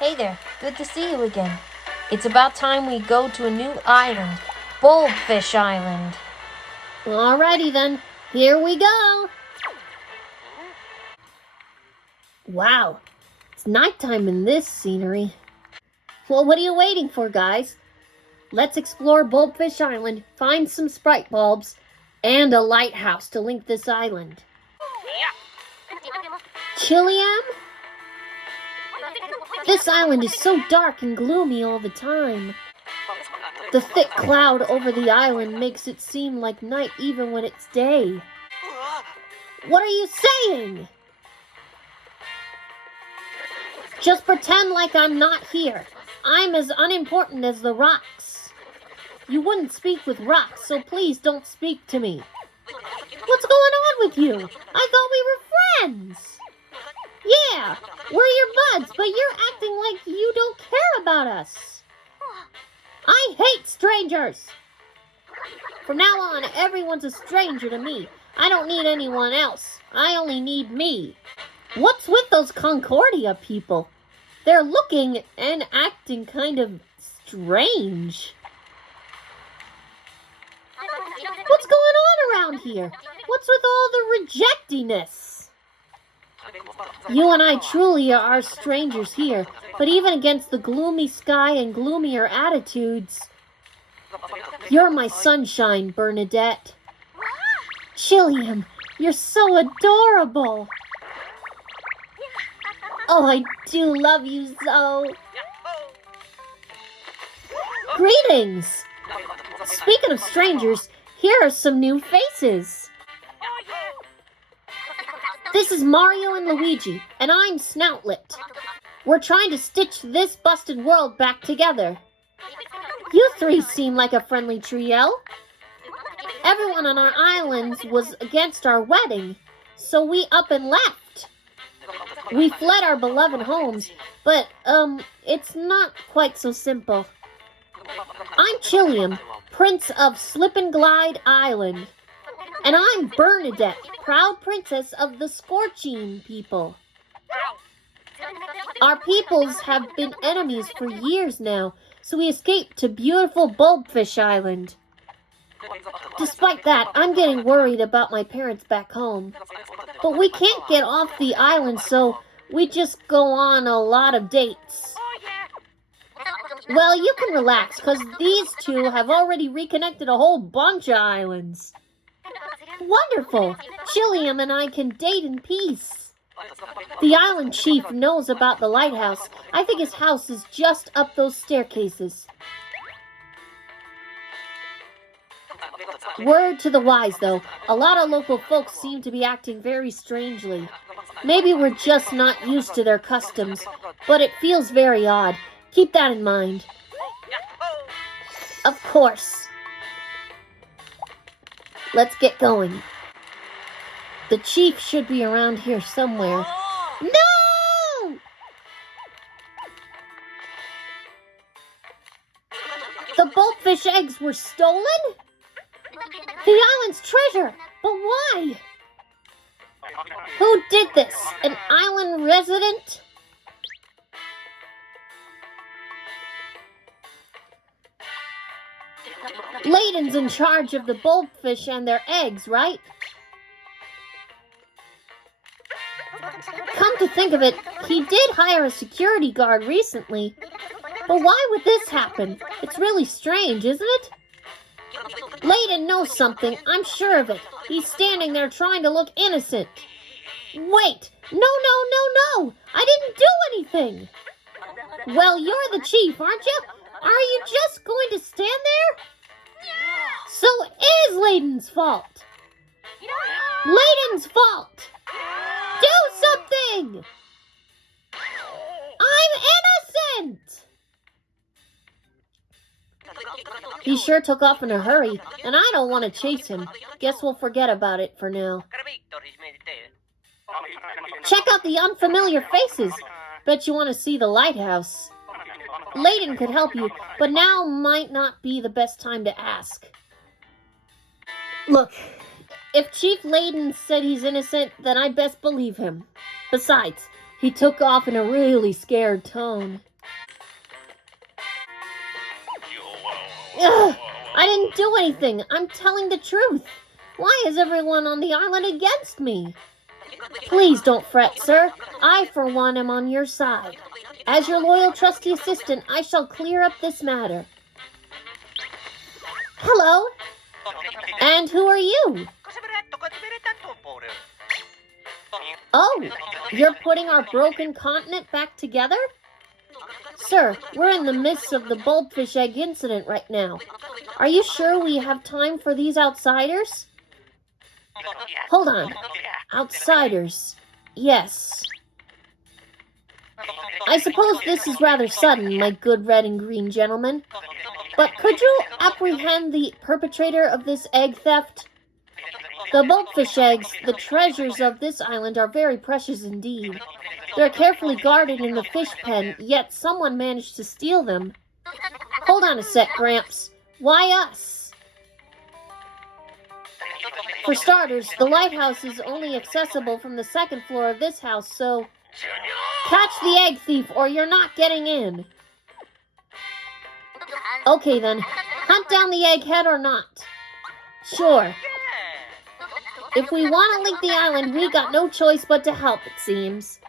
Hey there, good to see you again. It's about time we go to a new island, Bulbfish Island. Alrighty then, here we go! Wow, it's nighttime in this scenery. Well, what are you waiting for, guys? Let's explore Bulbfish Island, find some Sprite bulbs, and a lighthouse to link this island. Chiliam? This island is so dark and gloomy all the time. The thick cloud over the island makes it seem like night even when it's day. What are you saying? Just pretend like I'm not here. I'm as unimportant as the rocks. You wouldn't speak with rocks, so please don't speak to me. What's going on with you? I thought we were friends. Yeah, we're your buds, but you're acting like you don't care about us. I hate strangers. From now on, everyone's a stranger to me. I don't need anyone else. I only need me. What's with those Concordia people? They're looking and acting kind of strange. What's going on around here? What's with all the rejectiness? You and I truly are strangers here, but even against the gloomy sky and gloomier attitudes, you're my sunshine, Bernadette. Chiliam, you're so adorable. Oh, I do love you so. Greetings. Speaking of strangers, here are some new faces. This is Mario and Luigi, and I'm Snoutlet. We're trying to stitch this busted world back together. You three seem like a friendly trio. Everyone on our islands was against our wedding, so we up and left. We fled our beloved homes, but, it's not quite so simple. I'm Chiliam, Prince of Slip and Glide Island. And I'm Bernadette, proud princess of the Scorching people. Our peoples have been enemies for years now, so we escaped to beautiful Bulbfish Island. Despite that, I'm getting worried about my parents back home. But we can't get off the island, so we just go on a lot of dates. Well, you can relax, because these two have already reconnected a whole bunch of islands. Wonderful! Chiliam and I can date in peace. The island chief knows about the lighthouse. I think his house is just up those staircases. Word to the wise, though. A lot of local folks seem to be acting very strangely. Maybe we're just not used to their customs, but it feels very odd. Keep that in mind. Of course. Let's get going. The chief should be around here somewhere. No! The Bulbfish eggs were stolen? The island's treasure! But why? Who did this? An island resident? Layden's in charge of the bulbfish and their eggs, right? Come to think of it, he did hire a security guard recently. But why would this happen? It's really strange, isn't it? Layden knows something, I'm sure of it. He's standing there trying to look innocent. Wait! No! I didn't do anything! Well, you're the chief, aren't you? Are you just going to stand there? So it is Layden's fault. Layden's fault. Do something. I'm innocent. He sure took off in a hurry, and I don't want to chase him. Guess we'll forget about it for now. Check out the unfamiliar faces. Bet you want to see the lighthouse. Layden could help you, but now might not be the best time to ask. Look, if Chief Layden said he's innocent, then I best believe him. Besides, He took off in a really scared tone. Ugh, I didn't do anything. I'm telling the truth. Why is everyone on the island against me? Please don't fret, sir. I, for one, am on your side. As your loyal trusty assistant, I shall clear up this matter. Hello. And who are you? Oh, you're putting our broken continent back together? Sir, we're in the midst of the Bulbfish egg incident right now. Are you sure we have time for these outsiders? Hold on. Outsiders. Yes. I suppose this is rather sudden, my good red and green gentleman. But could you apprehend the perpetrator of this egg theft? The Bulbfish eggs, the treasures of this island, are very precious indeed. They're carefully guarded in the fish pen, yet someone managed to steal them. Hold on a sec, Gramps. Why us? For starters, the lighthouse is only accessible from the second floor of this house, so catch the egg thief or you're not getting in. Okay then, hunt down the egghead or not. Sure. If we want to leave the island, we got no choice but to help, it seems.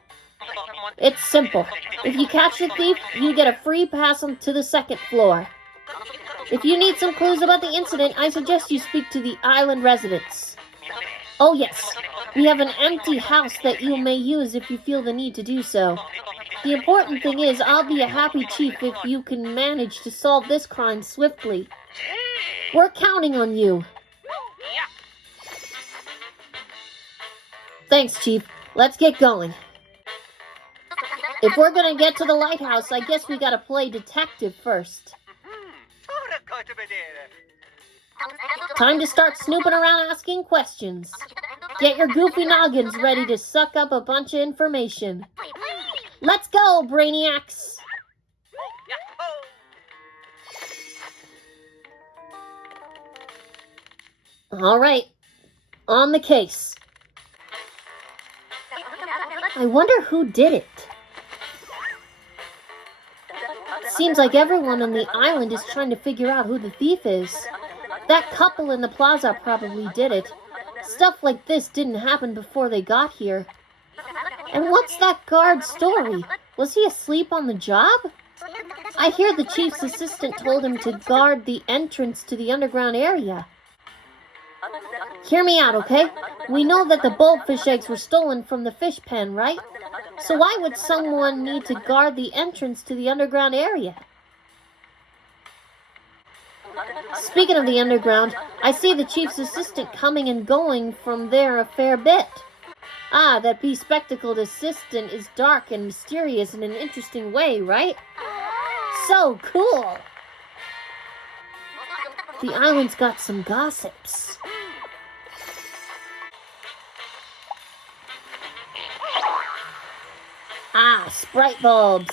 It's simple. If you catch the thief, you get a free pass on to the second floor. If you need some clues about the incident, I suggest you speak to the island residents. Oh yes, we have an empty house that you may use if you feel the need to do so. The important thing is, I'll be a happy chief if you can manage to solve this crime swiftly. We're counting on you. Thanks, Chief. Let's get going. If we're gonna get to the lighthouse, I guess we gotta play detective first. Time to start snooping around asking questions. Get your goofy noggins ready to suck up a bunch of information. Let's go, Brainiacs! All right, on the case. I wonder who did it. Seems like everyone on the island is trying to figure out who the thief is. That couple in the plaza probably did it. Stuff like this didn't happen before they got here. And what's that guard's story? Was he asleep on the job? I hear the chief's assistant told him to guard the entrance to the underground area. Hear me out, okay? We know that the bulbfish eggs were stolen from the fish pen, right? So why would someone need to guard the entrance to the underground area? Speaking of the underground, I see the chief's assistant coming and going from there a fair bit. Ah, that bespectacled assistant is dark and mysterious in an interesting way, right? So cool! The island's got some gossips. Ah, Sprite bulbs.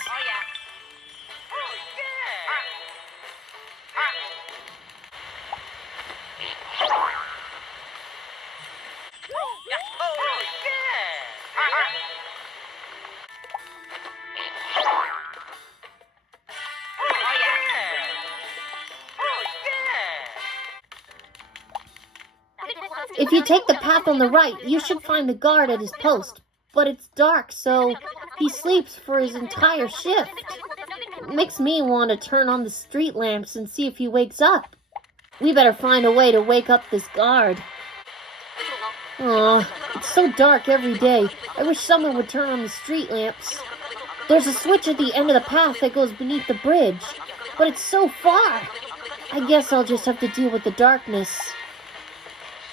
If you take the path on the right, you should find the guard at his post. But it's dark, so he sleeps for his entire shift. It makes me want to turn on the street lamps and see if he wakes up. We better find a way to wake up this guard. Aw, it's so dark every day. I wish someone would turn on the street lamps. There's a switch at the end of the path that goes beneath the bridge, but it's so far. I guess I'll just have to deal with the darkness.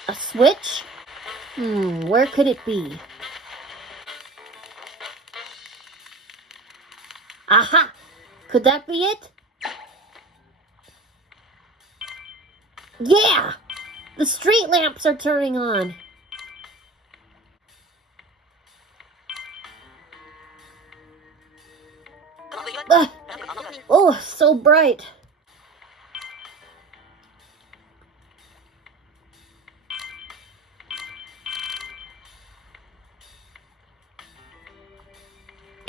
A switch? Where could it be? Aha! Could that be it? Yeah! The street lamps are turning on. Oh, so bright.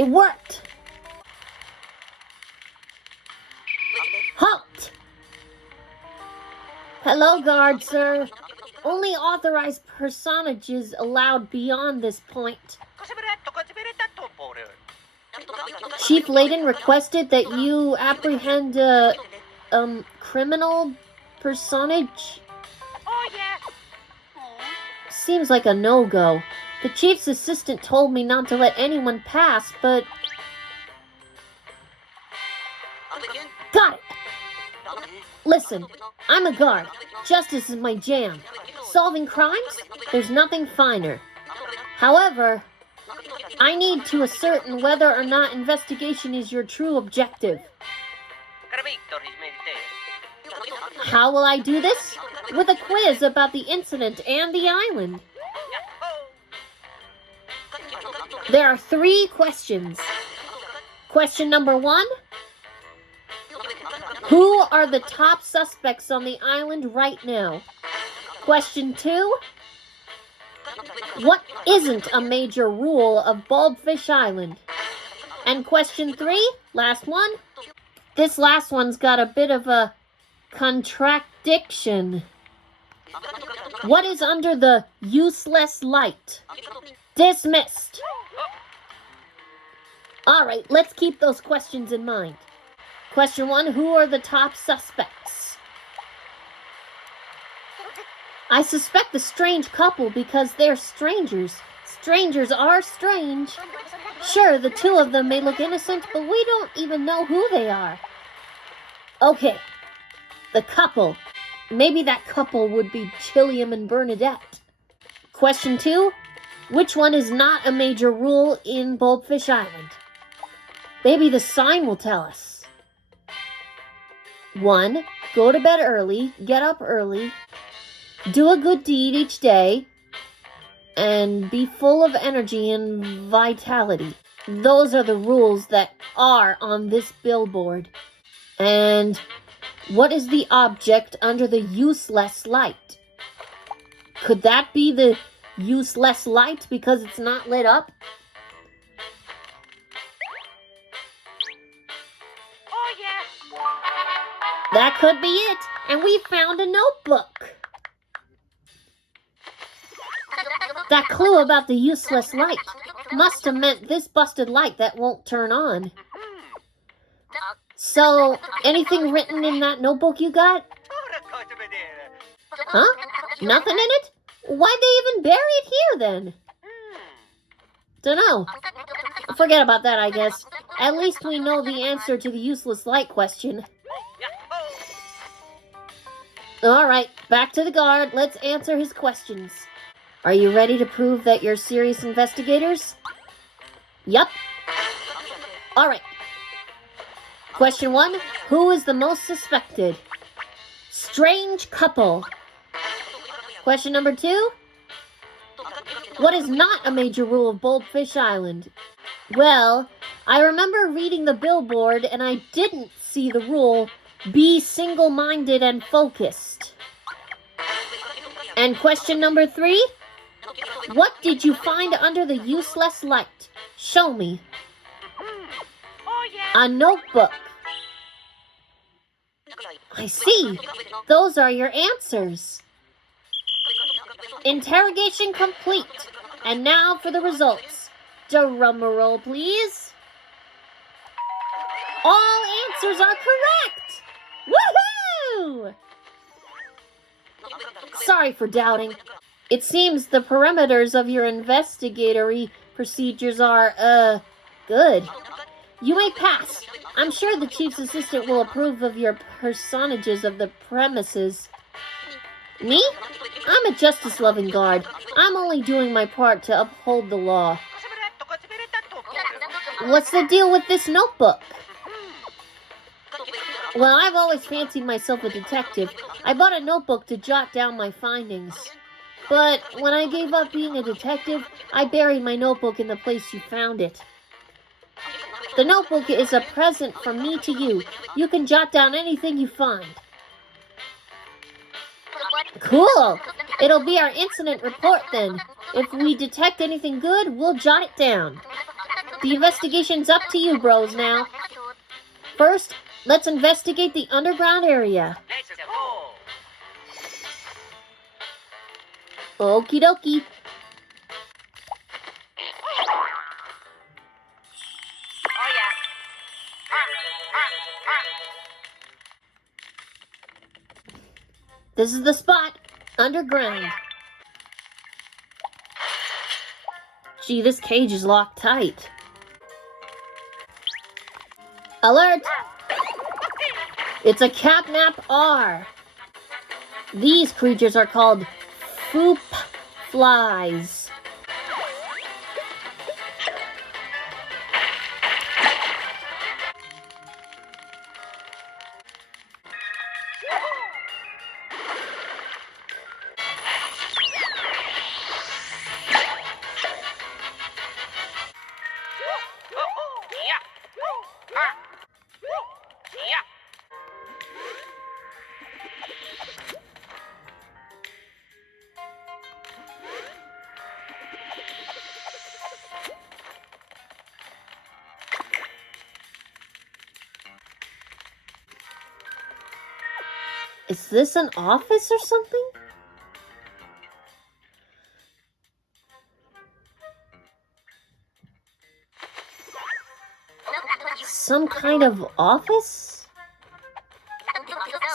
It worked! Halt! Hello, guard, sir. Only authorized personages allowed beyond this point. Chief Layden requested that you apprehend a, criminal personage? Oh, yeah. Seems like a no-go. The chief's assistant told me not to let anyone pass, but... Got it! Listen, I'm a guard. Justice is my jam. Solving crimes? There's nothing finer. However, I need to ascertain whether or not investigation is your true objective. How will I do this? With a quiz about the incident and the island. There are 3 questions. Question number 1. Who are the top suspects on the island right now? Question 2. What isn't a major rule of Bulbfish Island? And question 3, last one. This last one's got a bit of a contradiction. What is under the useless light? Dismissed. Alright, let's keep those questions in mind. Question 1, who are the top suspects? I suspect the strange couple because they're strangers. Strangers are strange. Sure, the 2 of them may look innocent, but we don't even know who they are. Okay, the couple. Maybe that couple would be Chilliam and Bernadette. Question 2, which one is not a major rule in Bulbfish Island? Maybe the sign will tell us. 1, go to bed early, get up early, do a good deed each day, and be full of energy and vitality. Those are the rules that are on this billboard. And what is the object under the useless light? Could that be the useless light because it's not lit up? Oh, yeah. That could be it. And we found a notebook. That clue about the useless light must have meant this busted light that won't turn on. So, anything written in that notebook you got? Huh? Nothing in it? Why'd they even bury it here then? Dunno. Forget about that, I guess. At least we know the answer to the useless light question. Alright, back to the guard. Let's answer his questions. Are you ready to prove that you're serious investigators? Yup. Alright. Question 1. Who is the most suspected? Strange couple. Question number 2. What is not a major rule of Bulbfish Island? Well, I remember reading the billboard and I didn't see the rule, be single-minded and focused. And question number 3. What did you find under the useless light? Show me. Oh, yeah. A notebook. I see. Those are your answers. Interrogation complete. And now for the results. Drum roll, please. All answers are correct. Woohoo! Sorry for doubting. It seems the parameters of your investigatory procedures are, good. You may pass. I'm sure the chief's assistant will approve of your personages of the premises. Me? I'm a justice-loving guard. I'm only doing my part to uphold the law. What's the deal with this notebook? Well, I've always fancied myself a detective. I bought a notebook to jot down my findings. But when I gave up being a detective, I buried my notebook in the place you found it. The notebook is a present from me to you. You can jot down anything you find. Cool! It'll be our incident report then. If we detect anything good, we'll jot it down. The investigation's up to you, bros, now. First, let's investigate the underground area. Okie dokie. Oh yeah. This is the spot. Underground. Gee, this cage is locked tight. Alert! It's a catnap R. These creatures are called foop flies. Is this an office or something? Some kind of office?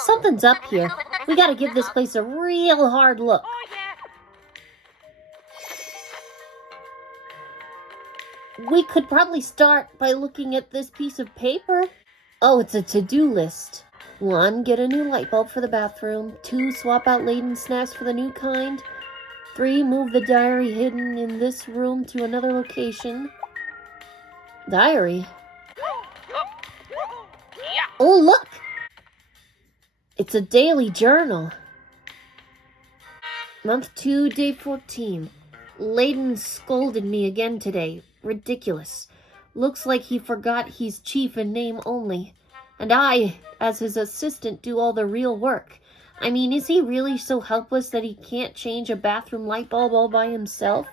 Something's up here. We gotta give this place a real hard look. Oh yeah. We could probably start by looking at this piece of paper. Oh, it's a to-do list. 1, get a new light bulb for the bathroom. 2, swap out laden snacks for the new kind. 3, move the diary hidden in this room to another location. Diary? Oh, look! It's a daily journal. Month 2, day 14. Layden scolded me again today. Ridiculous. Looks like he forgot he's chief in name only. And I, as his assistant, do all the real work. I mean, is he really so helpless that he can't change a bathroom light bulb all by himself?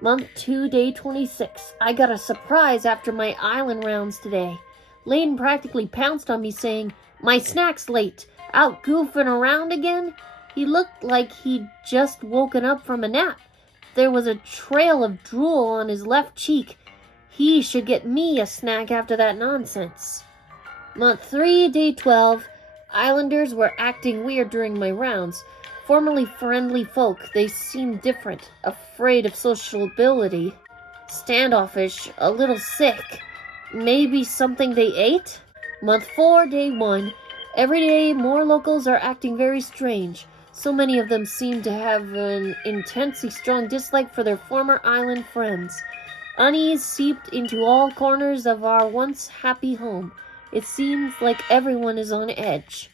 Month 2, day 26. I got a surprise after my island rounds today. Layden practically pounced on me saying, "My snack's late. Out goofing around again?" He looked like he'd just woken up from a nap. There was a trail of drool on his left cheek. He should get me a snack after that nonsense. Month 3, day 12. Islanders were acting weird during my rounds. Formerly friendly folk, they seemed different, afraid of sociability, standoffish, a little sick. Maybe something they ate? Month 4, day 1. Every day, more locals are acting very strange. So many of them seem to have an intensely strong dislike for their former island friends. Unease seeped into all corners of our once happy home. It seems like everyone is on edge.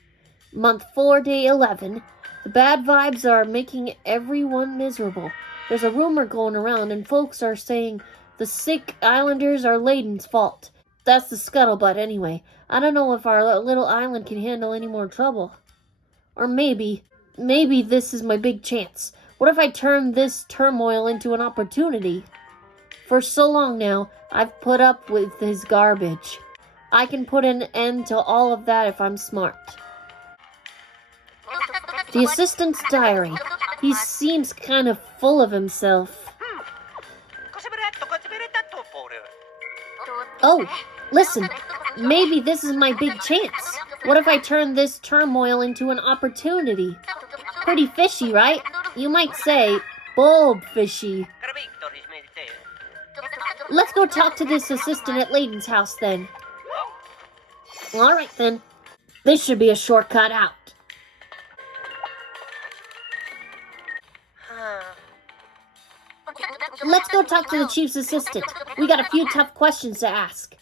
Month 4, day 11. The bad vibes are making everyone miserable. There's a rumor going around and folks are saying the sick islanders are Layden's fault. That's the scuttlebutt anyway. I don't know if our little island can handle any more trouble. Or maybe this is my big chance. What if I turn this turmoil into an opportunity? For so long now, I've put up with his garbage. I can put an end to all of that if I'm smart. The assistant's diary. He seems kind of full of himself. Oh, listen. Maybe this is my big chance. What if I turn this turmoil into an opportunity? Pretty fishy, right? You might say, bulbfishy. Let's go talk to this assistant at Layden's house then. Alright then. This should be a shortcut out. Let's go talk to the chief's assistant. We got a few tough questions to ask.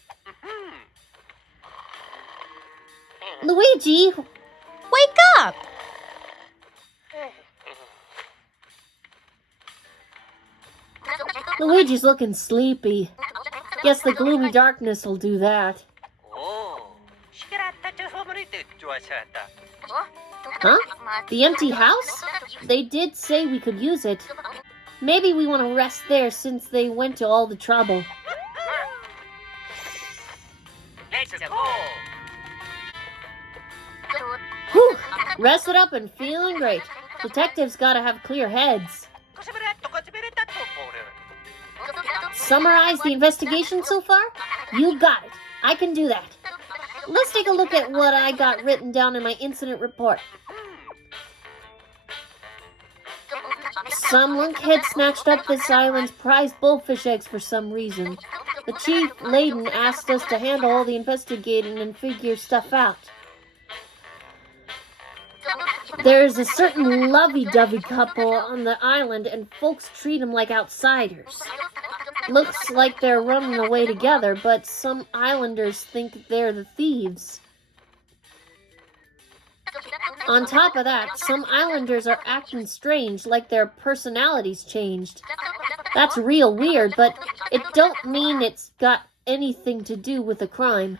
Luigi! Wake up! Luigi's looking sleepy. Guess the gloomy darkness will do that. Huh? The empty house? They did say we could use it. Maybe we want to rest there since they went to all the trouble. Whew! Rested up and feeling great. Detectives gotta have clear heads. Summarize the investigation so far? You got it. I can do that. Let's take a look at what I got written down in my incident report. Some lunkhead snatched up this island's prized bulbfish eggs for some reason. The chief, Layden, asked us to handle all the investigating and figure stuff out. There's a certain lovey-dovey couple on the island, and folks treat them like outsiders. Looks like they're running away together, but some islanders think they're the thieves. On top of that, some islanders are acting strange, like their personalities changed. That's real weird, but it don't mean it's got anything to do with the crime.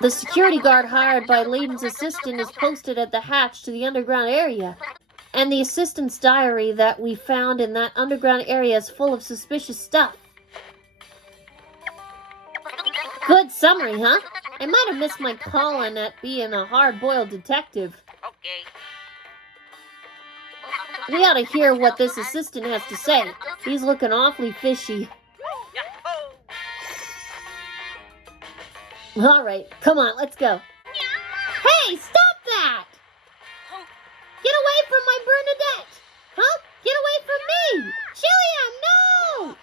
The security guard hired by Layden's assistant is posted at the hatch to the underground area. And the assistant's diary that we found in that underground area is full of suspicious stuff. Good summary, huh? I might have missed my calling at being a hard-boiled detective. Okay. We ought to hear what this assistant has to say. He's looking awfully fishy. All right, come on, let's go. Hey, stop that! Get away from my Bernadette! Huh? Get away from me! Chilliam, no!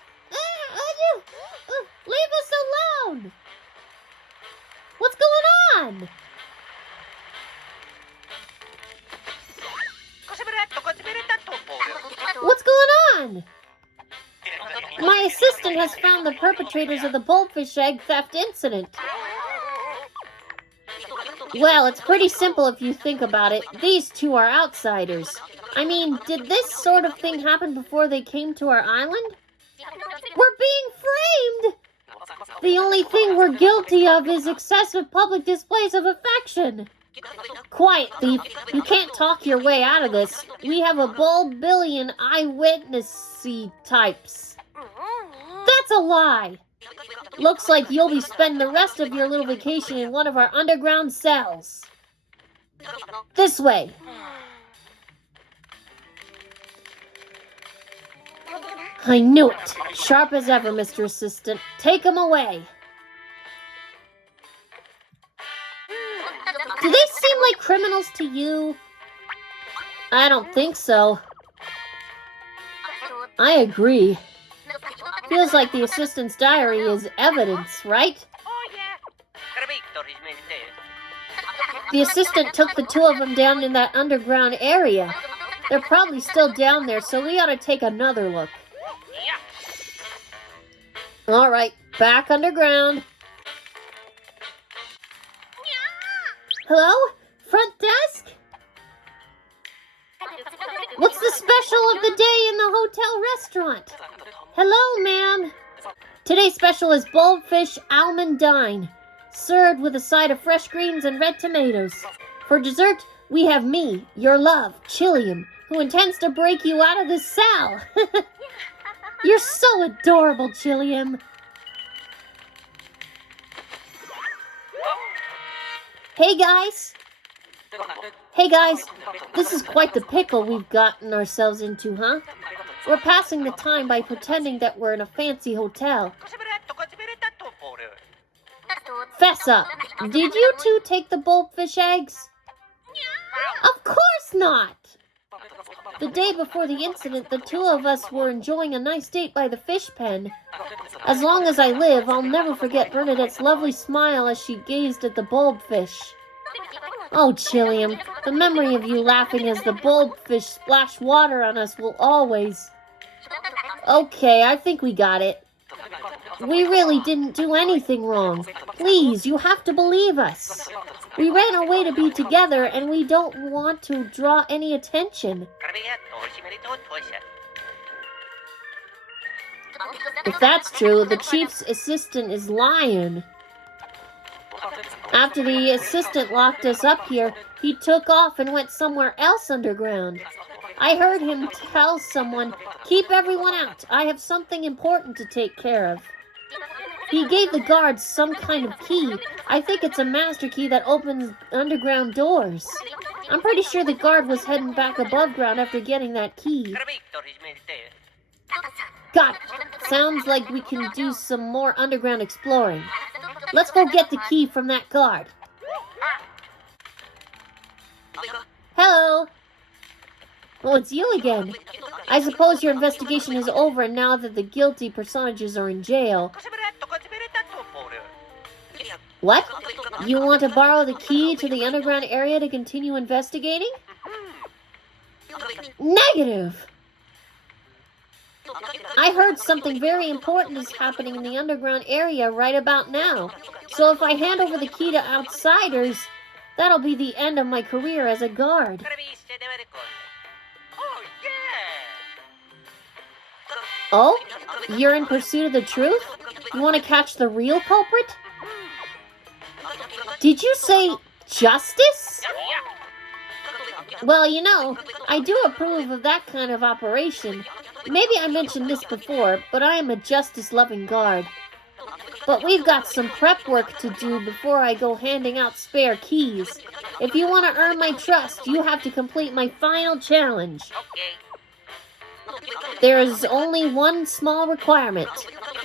Leave us alone! What's going on? What's going on? My assistant has found the perpetrators of the bulbfish egg theft incident. Well, it's pretty simple if you think about it. These two are outsiders. I mean, did this sort of thing happen before they came to our island? We're being framed! The only thing we're guilty of is excessive public displays of affection. Quiet, thief. You can't talk your way out of this. We have a bulbillion eyewitnessy types. That's a lie. Looks like you'll be spending the rest of your little vacation in one of our underground cells. This way. I knew it. Sharp as ever, Mr. Assistant. Take him away. Do they seem like criminals to you? I don't think so. I agree. Feels like the assistant's diary is evidence, right? The assistant took the two of them down in that underground area. They're probably still down there, so we ought to take another look. All right, back underground. Hello? Front desk? What's the special of the day in the hotel restaurant? Hello, ma'am. Today's special is Bulbfish Almond Dine, served with a side of fresh greens and red tomatoes. For dessert, we have me, your love, Chilliam, who intends to break you out of this cell. You're so adorable, Chilliam. Hey, guys. Hey, guys. This is quite the pickle we've gotten ourselves into, huh? We're passing the time by pretending that we're in a fancy hotel. Fess up. Did you two take the bulbfish eggs? Of course not! The day before the incident, the two of us were enjoying a nice date by the fish pen. As long as I live, I'll never forget Bernadette's lovely smile as she gazed at the bulbfish. Oh, Chilliam, the memory of you laughing as the bulbfish splashed water on us will always... Okay, I think we got it. We really didn't do anything wrong. Please, you have to believe us. We ran away to be together, and we don't want to draw any attention. If that's true, the chief's assistant is lying. After the assistant locked us up here, he took off and went somewhere else underground. I heard him tell someone, "Keep everyone out. I have something important to take care of." He gave the guards some kind of key. I think it's a master key that opens underground doors. I'm pretty sure the guard was heading back above ground after getting that key. Got it. Sounds like we can do some more underground exploring. Let's go get the key from that guard. Hello. Oh, it's you again. I suppose your investigation is over now that the guilty personages are in jail. What? You want to borrow the key to the underground area to continue investigating? Negative! I heard something very important is happening in the underground area right about now. So if I hand over the key to outsiders, that'll be the end of my career as a guard. Oh? You're in pursuit of the truth? You want to catch the real culprit? Did you say justice? Well, you know, I do approve of that kind of operation. Maybe I mentioned this before, but I am a justice-loving guard. But we've got some prep work to do before I go handing out spare keys. If you want to earn my trust, you have to complete my final challenge. There is only one small requirement.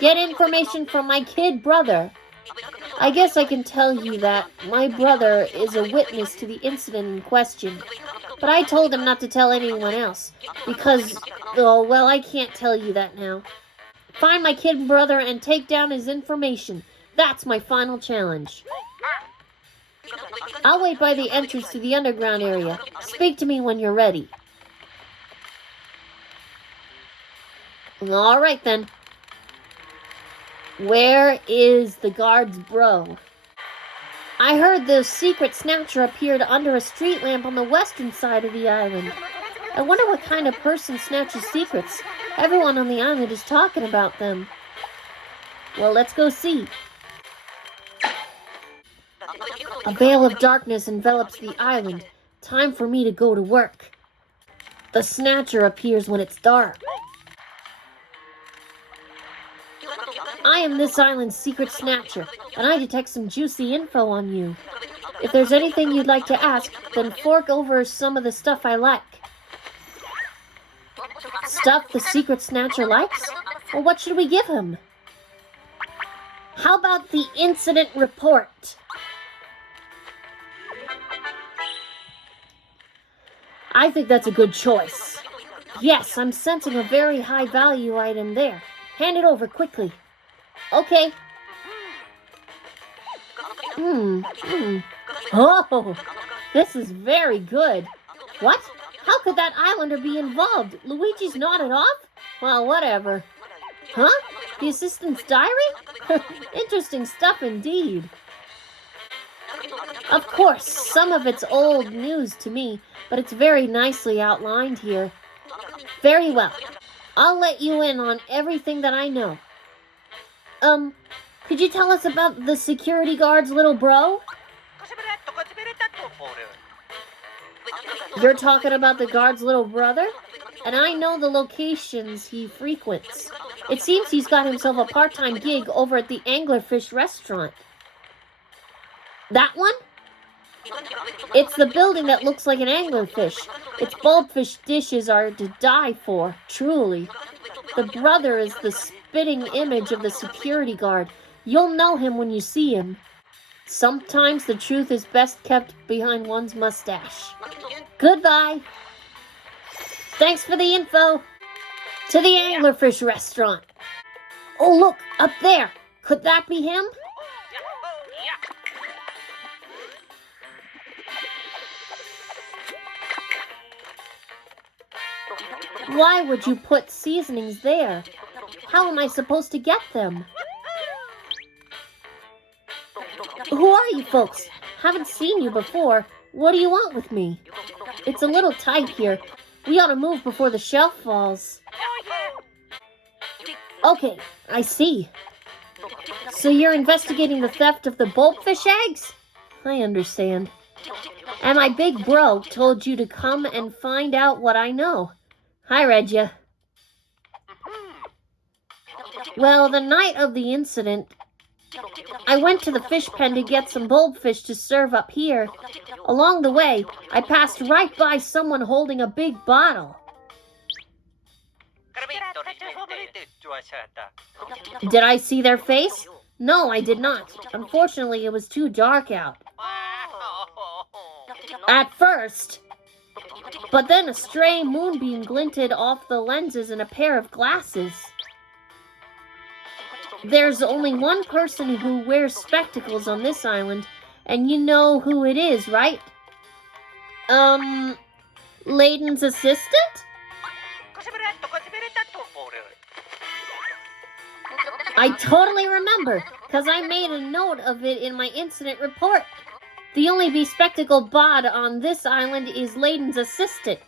Get information from my kid brother. I guess I can tell you that my brother is a witness to the incident in question. But I told him not to tell anyone else. Because, oh, well, I can't tell you that now. Find my kid brother and take down his information. That's my final challenge. I'll wait by the entrance to the underground area. Speak to me when you're ready. All right, then. Where is the guard's bro? I heard the secret snatcher appeared under a street lamp on the western side of the island. I wonder what kind of person snatches secrets. Everyone on the island is talking about them. Well, let's go see. A veil of darkness envelops the island. Time for me to go to work. The snatcher appears when it's dark. I am this island's secret snatcher, and I detect some juicy info on you. If there's anything you'd like to ask, then fork over some of the stuff I like. Stuff the secret snatcher likes? Well, what should we give him? How about the incident report? I think that's a good choice. Yes, I'm sensing a very high value item there. Hand it over quickly. Okay. Oh, this is very good. What? How could that islander be involved? Luigi's nodded off? Well, whatever. Huh? The assistant's diary? Interesting stuff indeed. Of course, some of it's old news to me, but it's very nicely outlined here. Very well. I'll let you in on everything that I know. Could you tell us about the security guard's little bro? You're talking about the guard's little brother? And I know the locations he frequents. It seems he's got himself a part-time gig over at the Anglerfish restaurant. That one? It's the building that looks like an anglerfish. Its bulbfish dishes are to die for, truly. The brother is the spitting image of the security guard. You'll know him when you see him. Sometimes the truth is best kept behind one's mustache. Goodbye. Thanks for the info. To the Anglerfish restaurant. Oh, look, up there. Could that be him? Why would you put seasonings there? How am I supposed to get them? Who are you folks? Haven't seen you before. What do you want with me? It's a little tight here. We ought to move before the shelf falls. Okay, I see. So you're investigating the theft of the bulbfish eggs? I understand. And my big bro told you to come and find out what I know. I read ya. Well, the night of the incident, I went to the fish pen to get some bulbfish to serve up here. Along the way, I passed right by someone holding a big bottle. Did I see their face? No, I did not. Unfortunately, it was too dark out. At first. But then a stray moonbeam glinted off the lenses in a pair of glasses. There's only one person who wears spectacles on this island, and you know who it is, right? Layden's assistant? I totally remember, because I made a note of it in my incident report. The only bespectacled bod on this island is Layden's assistant.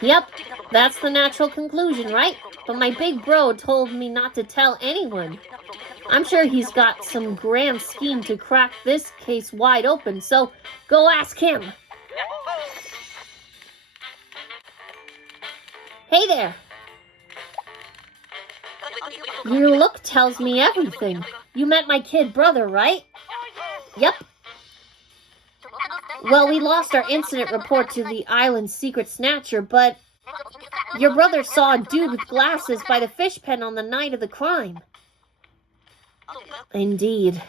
Yep, that's the natural conclusion, right? But my big bro told me not to tell anyone. I'm sure he's got some grand scheme to crack this case wide open, so go ask him. Hey there. Your look tells me everything. You met my kid brother, right? Yep. Well, we lost our incident report to the island's secret snatcher, but your brother saw a dude with glasses by the fish pen on the night of the crime. Indeed.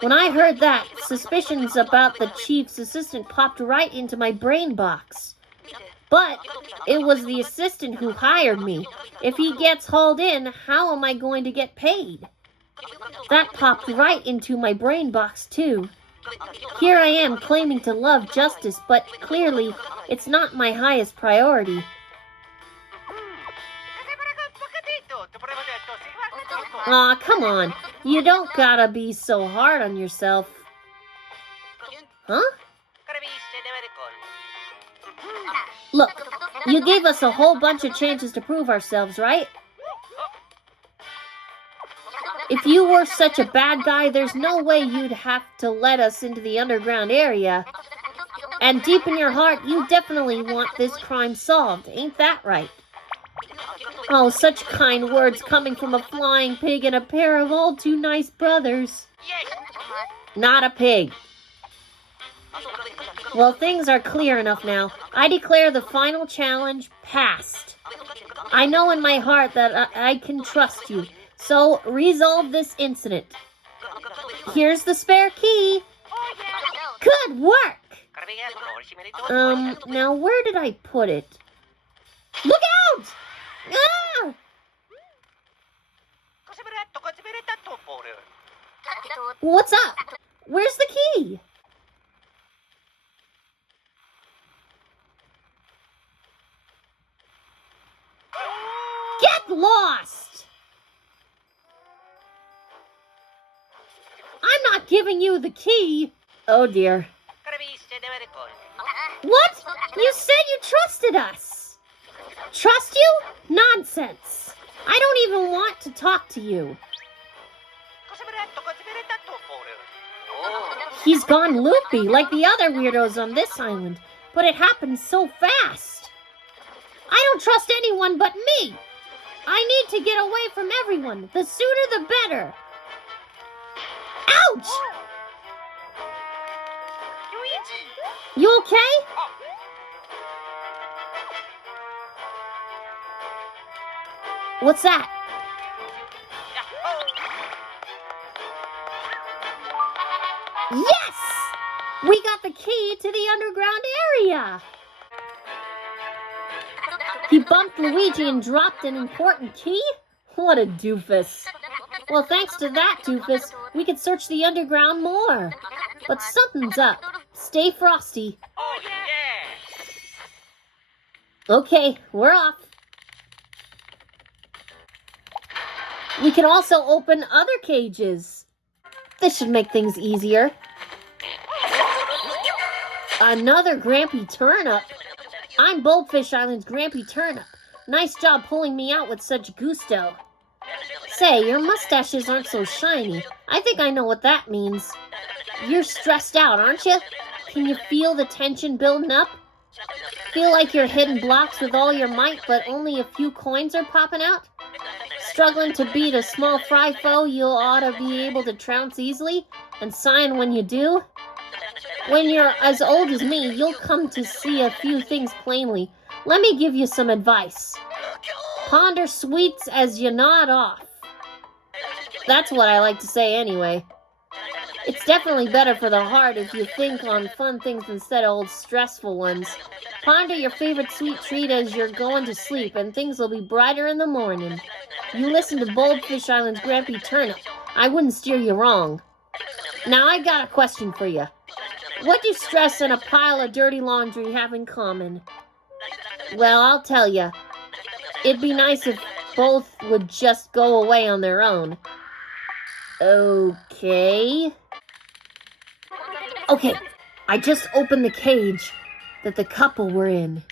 When I heard that, suspicions about the chief's assistant popped right into my brain box. But it was the assistant who hired me. If he gets hauled in, how am I going to get paid? That popped right into my brain box, too. Here I am claiming to love justice, but clearly it's not my highest priority. Aw, come on. You don't gotta be so hard on yourself. Huh? Look, you gave us a whole bunch of chances to prove ourselves, right? If you were such a bad guy, there's no way you'd have to let us into the underground area. And deep in your heart, you definitely want this crime solved, ain't that right? Oh, such kind words coming from a flying pig and a pair of all too nice brothers. Not a pig. Well, things are clear enough now. I declare the final challenge passed. I know in my heart that I can trust you. So, resolve this incident. Here's the spare key. Good work! Now where did I put it? Look out! Ah! What's up? Where's the key? Get lost! I'm not giving you the key. Oh dear. What? You said you trusted us. Trust you? Nonsense. I don't even want to talk to you. He's gone loopy like the other weirdos on this island, but it happened so fast. I don't trust anyone but me. I need to get away from everyone. The sooner the better. Ouch! You okay? What's that? Yes! We got the key to the underground area! He bumped Luigi and dropped an important key? What a doofus. Well, thanks to that doofus, we could search the underground more. But something's up. Stay frosty. Oh, yeah! Okay, we're off. We can also open other cages. This should make things easier. Another Grampy Turnip. I'm Bulbfish Island's Grampy Turnip. Nice job pulling me out with such gusto. Say, your mustaches aren't so shiny. I think I know what that means. You're stressed out, aren't you? Can you feel the tension building up? Feel like you're hitting blocks with all your might, but only a few coins are popping out? struggling to beat a small fry foe, you ought to be able to trounce easily and sign when you do. When you're as old as me, you'll come to see a few things plainly. Let me give you some advice. Ponder sweets as you nod off. That's what I like to say anyway. It's definitely better for the heart if you think on fun things instead of old stressful ones. Ponder your favorite sweet treat as you're going to sleep, and things will be brighter in the morning. You listen to Bulbfish Island's Grampy Turnip. I wouldn't steer you wrong. Now I got a question for you. What do stress and a pile of dirty laundry have in common? Well, I'll tell you. It'd be nice if both would just go away on their own. Okay, I just opened the cage that the couple were in.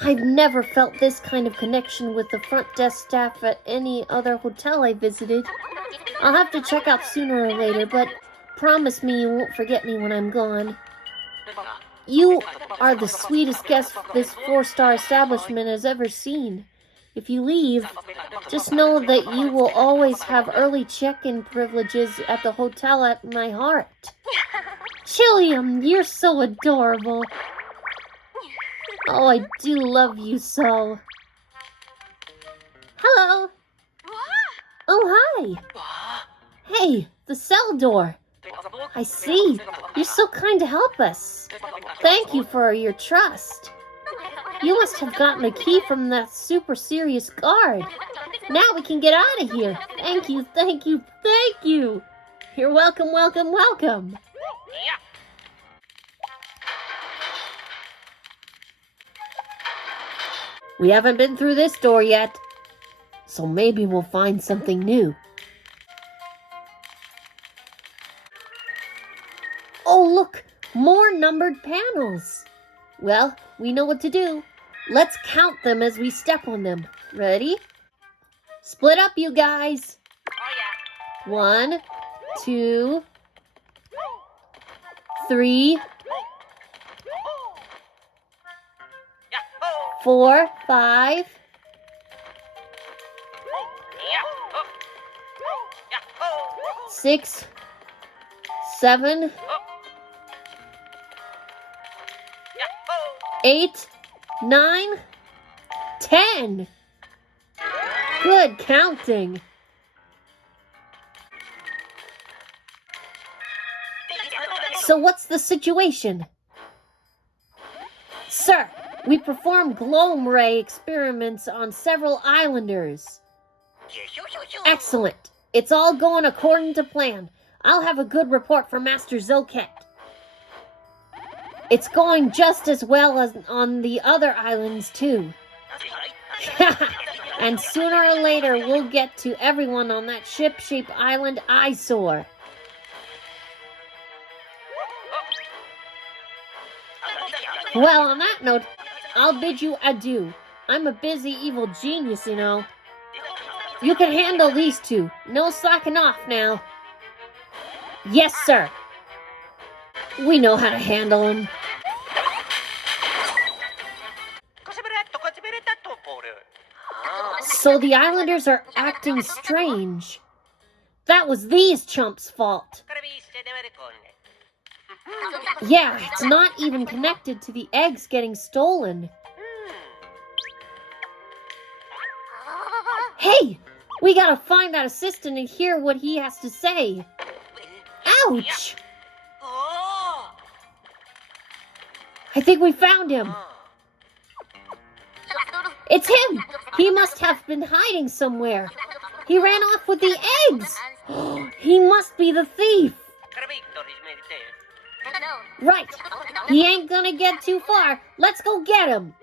I've never felt this kind of connection with the front desk staff at any other hotel I visited. I'll have to check out sooner or later, but promise me you won't forget me when I'm gone. You are the sweetest guest this 4-star establishment has ever seen. If you leave, just know that you will always have early check-in privileges at the hotel at my heart. Chilliam, you're so adorable. Oh, I do love you so. Hello. Oh, hi. Hey, the cell door. I see. You're so kind to help us. Thank you for your trust. You must have gotten a key from that super serious guard. Now we can get out of here. Thank you, thank you, thank you. You're welcome, welcome, welcome. We haven't been through this door yet, so maybe we'll find something new. Oh, look, more numbered panels. Well, we know what to do. Let's count them as we step on them. Ready? Split up, you guys. Oh, yeah. 1, 2, 3, 4, 5, 6, 7, 8, 9, 10. Good counting. So what's the situation? Sir, we performed glow ray experiments on several islanders. Excellent. It's all going according to plan. I'll have a good report for Master Zoket. It's going just as well as on the other islands, too. And sooner or later, we'll get to everyone on that ship-shaped island eyesore. Well, on that note, I'll bid you adieu. I'm a busy evil genius, you know. You can handle these two. No slacking off now. Yes, sir. We know how to handle them. So the islanders are acting strange. That was these chumps' fault. Yeah, it's not even connected to the eggs getting stolen. Hey, we gotta find that assistant and hear what he has to say. Ouch! I think we found him. It's him! He must have been hiding somewhere. He ran off with the eggs! He must be the thief! Right! He ain't gonna get too far. Let's go get him!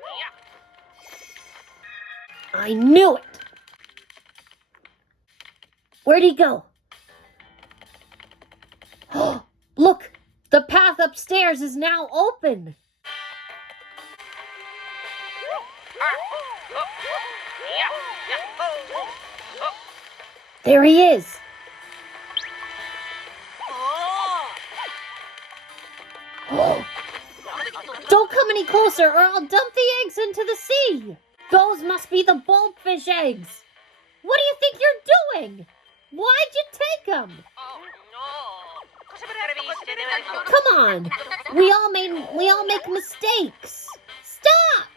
I knew it! Where'd he go? Look! The path upstairs is now open! There he is! Don't come any closer or I'll dump the eggs into the sea! Those must be the bulbfish eggs! What doing? Why'd you take them? Oh, no. Come on. We all make mistakes. Stop!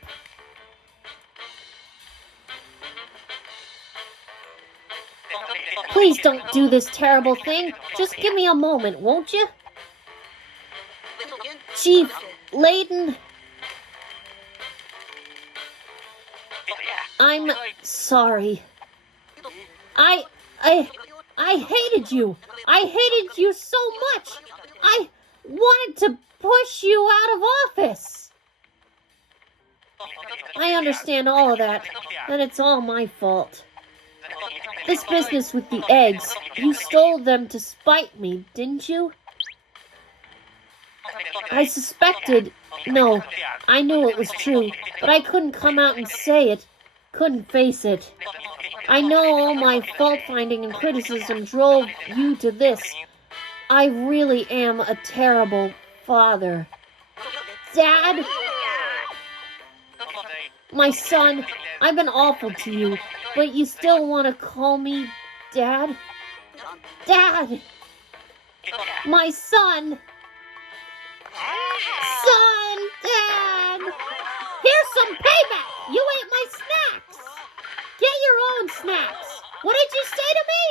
Please don't do this terrible thing. Just give me a moment, won't you? Chief, Layden, I'm sorry. I hated you. I hated you so much. I wanted to push you out of office. I understand all of that, and it's all my fault. This business with the eggs, you stole them to spite me, didn't you? I suspected, no, I knew it was true, but I couldn't come out and say it, couldn't face it. I know all my fault-finding and criticism drove you to this. I really am a terrible father. Dad? My son, I've been awful to you, but you still want to call me Dad? Dad! My son! Son! Dad! Here's some payback! You ate my snacks! Get your own snacks! What did you say to me?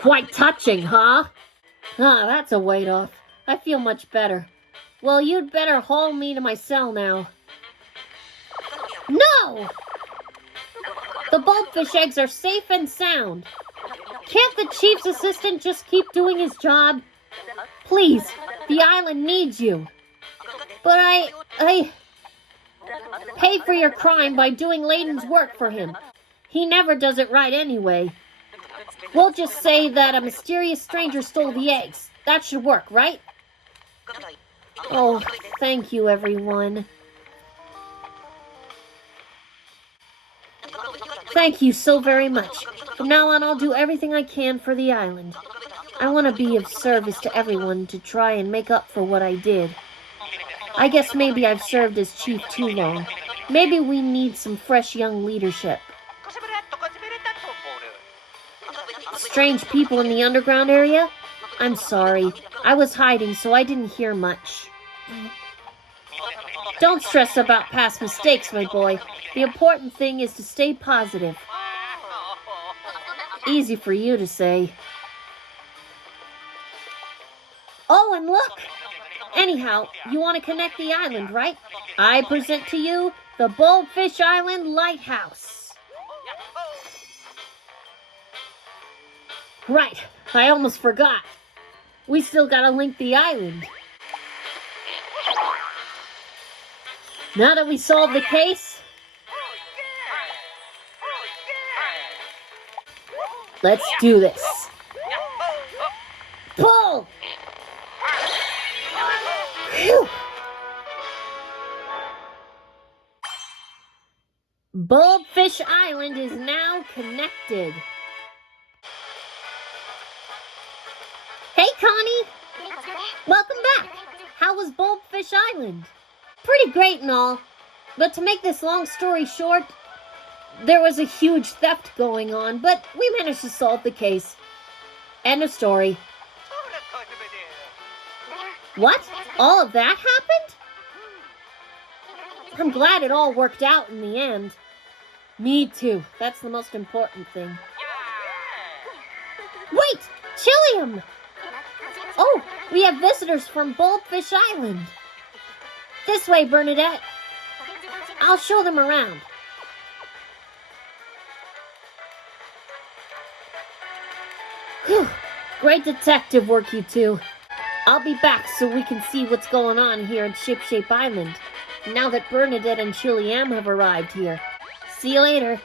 Quite touching, huh? Ah, that's a weight off. I feel much better. Well, you'd better haul me to my cell now. No! The bulbfish eggs are safe and sound. Can't the chief's assistant just keep doing his job? Please, the island needs you. But I pay for your crime by doing Layden's work for him. He never does it right anyway. We'll just say that a mysterious stranger stole the eggs. That should work, right? Oh, thank you, everyone. Thank you so very much. From now on, I'll do everything I can for the island. I want to be of service to everyone to try and make up for what I did. I guess maybe I've served as chief too long. Maybe we need some fresh young leadership. Strange people in the underground area? I'm sorry. I was hiding, so I didn't hear much. Don't stress about past mistakes, my boy. The important thing is to stay positive. Easy for you to say. Oh, and look! Anyhow, you want to connect the island, right? I present to you the Bulbfish Island Lighthouse. Right, I almost forgot. We still gotta link the island. Now that we solved the case, let's do this. Pull! Phew. Bulbfish Island is now connected. Hey, Connie! Welcome back! How was Bulbfish Island? Pretty great and all, but to make this long story short, there was a huge theft going on, but we managed to solve the case. End of story. What? All of that happened? I'm glad it all worked out in the end. Me too. That's the most important thing. Wait! Chillium! Oh, we have visitors from Bulbfish Island. This way, Bernadette. I'll show them around. Whew. Great detective work, you two. I'll be back so we can see what's going on here at Shipshape Island, now that Bernadette and Chilliam have arrived here. See you later.